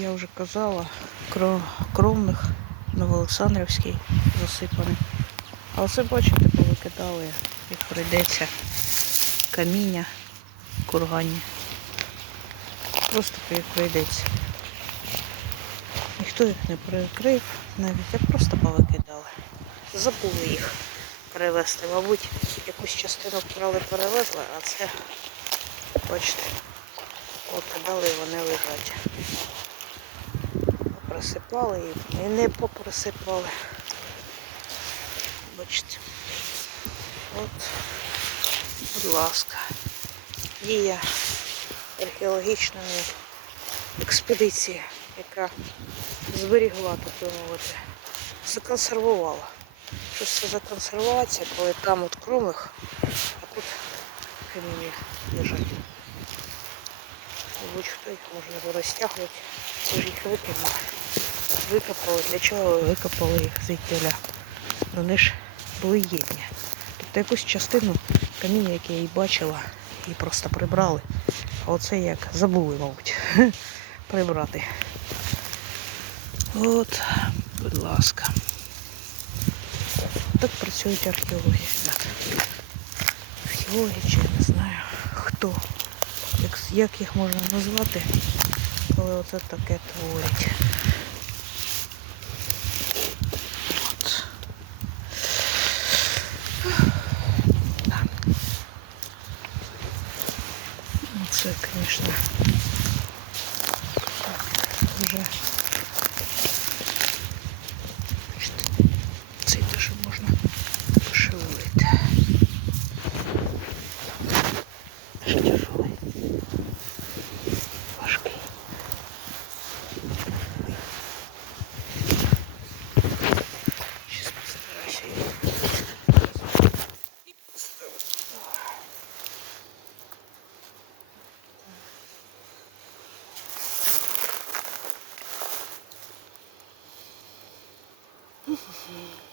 я вже казала, кро- кровних Новоолександрівський засипаний. А оце, бачите, повикидали, як прийдеться каміння, кургані. Просто як прийдеться. Ніхто їх не перекрив, навіть а просто повикидали. Забули їх перевезти. Мабуть, якусь частину вкрали, перевезли, а це, бачите, покидали і вони лежать. Попросипали і, не попросипали. Бачите. От, будь ласка, дія археологічної експедиції, яка зберігла, так би мовити, законсервувала. Щось це законсервуватися, коли там от кромих, а тут каміння лежать. Будь-хто їх може розтягувати. Це ж їх викинули. Викопали. Для чого викопали їх звідтіля? Вони ж були єдні. Тобто якусь частину каміння, яке я і бачила, і просто прибрали. А оце як забули, мабуть, прибрати. От, будь ласка. Так працюють археологи, ребят. Археологи чи я не знаю хто. Як, їх можна назвати, коли оце таке творять. все, конечно. Так, уже цей даже можна пошивити. いいし、